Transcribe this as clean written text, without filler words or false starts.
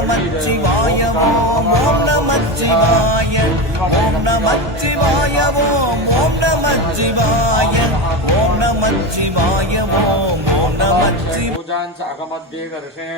நமச்சிவாய ஓம் நமச்சிவாய ஓம் நமச்சிவாய ஓம் நமச்சிவாய ஓம் நமச்சிவாய ஓம் நமச்சிவாய पूजांच अगमध्ये दर्शे